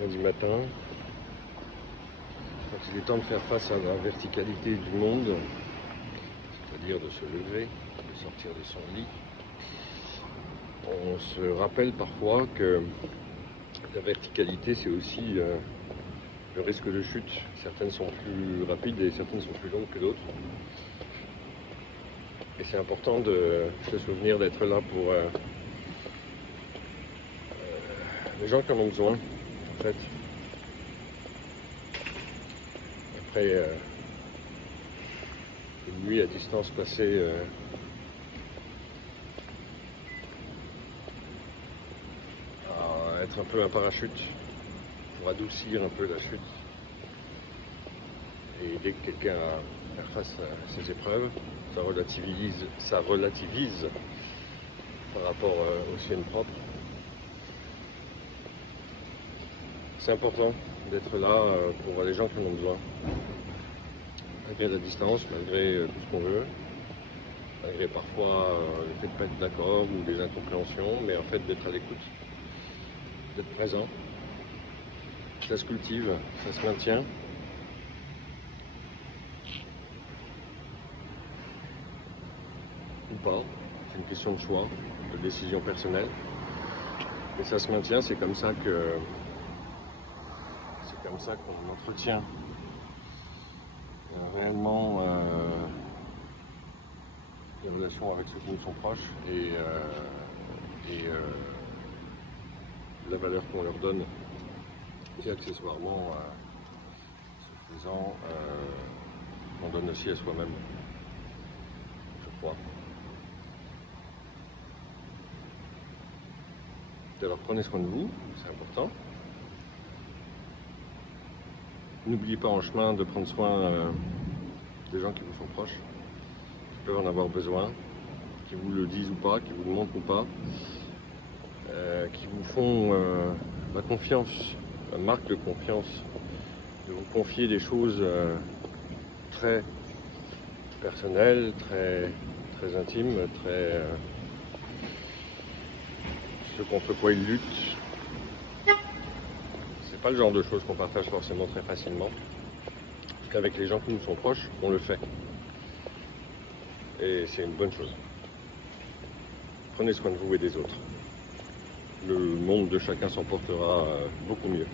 lundi matin. Je crois qu'il est temps de faire face à la verticalité du monde, c'est-à-dire de se lever, de sortir de son lit. On se rappelle parfois que la verticalité, c'est aussi le risque de chute. Certaines sont plus rapides et certaines sont plus longues que d'autres. Et c'est important de se souvenir d'être là pour les gens qui en ont besoin, en fait. Après une nuit à distance passée à être un peu un parachute pour adoucir un peu la chute et aider quelqu'un à faire face à ces épreuves. Ça relativise par rapport aux siennes propres. C'est important d'être là pour les gens qui en ont besoin, malgré la distance, malgré tout ce qu'on veut, malgré parfois le fait de ne pas être d'accord ou des incompréhensions, mais en fait d'être à l'écoute, d'être présent. Ça se cultive, ça se maintient. Ou pas, c'est une question de choix, de décision personnelle. Mais ça se maintient, c'est comme ça qu'on entretient réellement les relations avec ceux qui nous sont proches et la valeur qu'on leur donne. Et accessoirement, ce faisant, on donne aussi à soi-même, je crois. Alors prenez soin de vous, c'est important. N'oubliez pas en chemin de prendre soin des gens qui vous sont proches, qui peuvent en avoir besoin, qui vous le disent ou pas, qui vous le montrent ou pas, qui vous font la confiance, la marque de confiance, de vous confier des choses très personnelles, très intimes, ce contre quoi ils luttent. C'est pas le genre de choses qu'on partage forcément très facilement. Qu'avec les gens qui nous sont proches, on le fait. Et c'est une bonne chose. Prenez soin de vous et des autres. Le monde de chacun s'en portera beaucoup mieux.